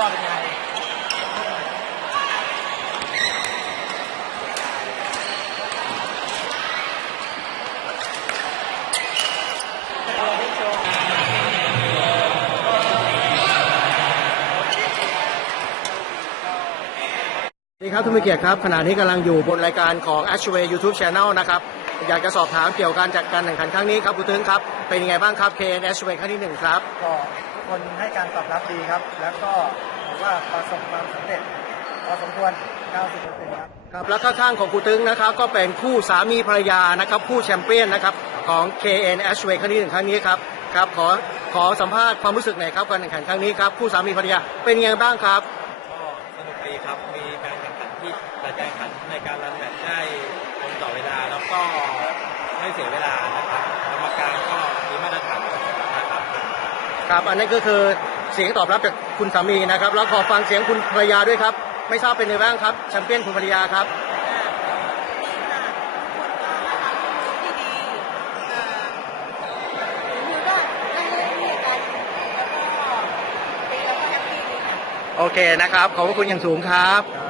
บอเป็นไงครับทุกผู้เกียรติครับขณะนี้กำลังอยู่บนรายการของ a s h w a y YouTube Channel นะครับ อยากจะสอบถามเกี่ยวกับการจัดการแข่งขันครั้งนี้ครับคุณตึงครับ เป็นยังไงบ้างครับ KN Ashway ครั้งที่หนึ่งครับ ก็ทุกคนให้การตอบรับดีครับ แล้วก็ถือว่าประสบความสำเร็จพอสมควร 90%ครับ ครับแล้วข้างๆของคุณตึงนะครับก็เป็นคู่สามีภรรยานะครับคู่แชมเปี้ยนนะครับของ KN Ashway ครั้งที่หนึ่งครั้งนี้ครับครับขอขอสัมภาษณ์ความรู้สึกหน่อยครับการแข่งขันครั้งนี้ครับคู่สามีภรรยาเป็นยังไงบ้างครับ ก็สนุกดีครับ มีการแข่งขันที่การแข่งขันในการรันแมตช์ได้ตรงต่อเวลา แล้วก็ ไม่เสียเวลานะครับกรรมการก็มีมาตรฐานนะครับครับอันนี้ก็คือเสียงตอบรับจากคุณสามีนะครับ แล้วขอฟังเสียงคุณภรรยาด้วยครับ ไม่ทราบเป็นยังไงบ้างครับแชมเปี้ยนคุณภรรยาครับที่ดีเอ่อมือก็ได้เรื่อยๆกันแล้วก็เป็นแล้วก็แฮปปี้ดีค่ะโอเคนะครับ ขอบพระคุณอย่างสูงครับครับ